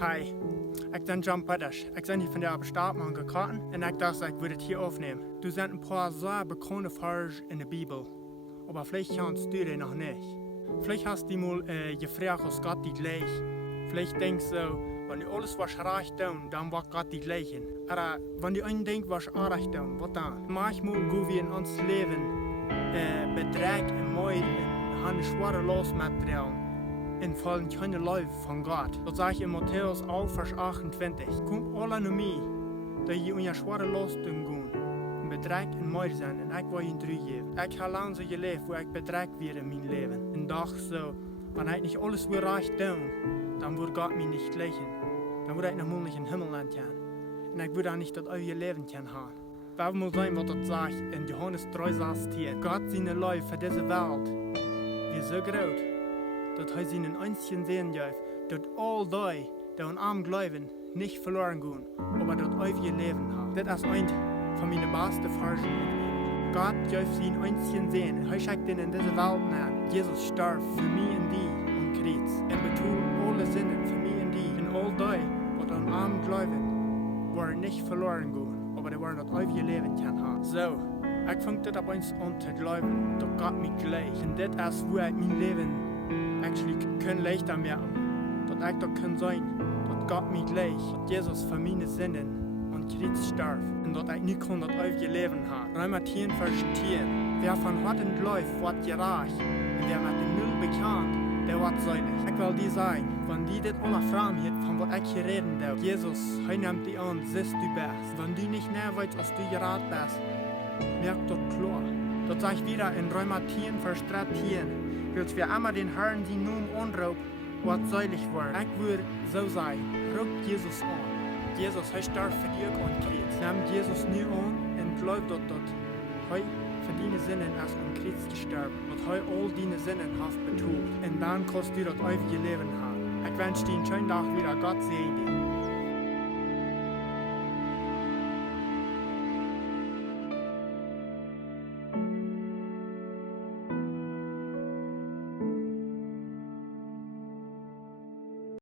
Hi, ik ben John Petters. Ik ben hier van de Staatman gekomen en ik dacht ik würde het hier aufnehmen. Du sind ein paar sehr bekannte Verse in der Bibel, aber vielleicht kannst du die noch nicht. Vielleicht hast du mal gefragt, was Gott die gleich. Vielleicht denkst du, wenn du alles was recht tun, dann wird Gott die gleichen. Aber wenn du einen denkst, was recht tun, was dann? Manchmal gehen wir in ons Leben Betrag und Meid und haben schwere Losmaterial. En vallen keine Leute von Gott. Dat sage ich in Matthäus 11, Vers 28. Kommt alle naar mij, dat je in je zware last doen gaan. En bedreigd en mooi zijn en ik wil je teruggeven. Ik heb lang zo geleefd waar ik bedreigd werd in mijn leven. En dacht zo, wanneer ik niet alles weer recht doen, dan wordt God mij niet gleichen. Dan wordt ik nog moeilijk in Himmelland gaan. En ik wil dan niet dat je leven kan gaan. Waar moet zijn wat dat zegt in Johannes 3, Vers 10. God zijn Leute voor deze wereld. Wie zo groot. Dat hij zijn einzigen Sehen geeft, dat all die, die aan hem geloven, niet verloren gaan, maar dat eeuwige leven hebben. Dit is een van mijn beste versen in de Bibel. God geeft zijn einzigen Sehen, hij schickt ihn in deze wereld naar. Jezus starf voor mij en die am Kreuz en betoelt alle zinnen voor mij en die. En all die, wat aan hem geloven, worden niet verloren gaan, maar die worden dat eeuwige leven kan hebben. Zo, ik vang dit op eens aan te geloven, dat God mij gleich. En dit is hoe ik mijn leven actually können leichter merken, dat ik dat kan zijn, dat God mij gleich, dat Jezus voor mijn zinnen aan Kreuz starf en dat ik nu kon dat eeuwige leven hebben. Römer 10, Vers 10. Wer van harten läuft, wordt gerecht, en wer met de nul bekend, der wordt seilig. Ik wil die zijn, wanneer die dit alle vragen heeft van wat ik gereden heb. Jezus, hij neemt die aan, zist du best. Wanneer du niet näher weet als du geraad best, merk dat klar. Dat zeg ik wieder in Römer 10, Vers 13. Wilt wir einmal den Herrn die Namen anrufen, wat seilig worden. Ich würde so sein, ruf Jesus an. Jesus, hij starb für dich an Kreuz. Nimm Jesus nu an und glaub dat hij für deine Sinnen als an Kreuz gestorben, dat hij all deine Sinnen hat betont. Und dann kannst du das ewige Leben haben. Ich wünsche dir einen schönen Tag wieder, Gott segne dich.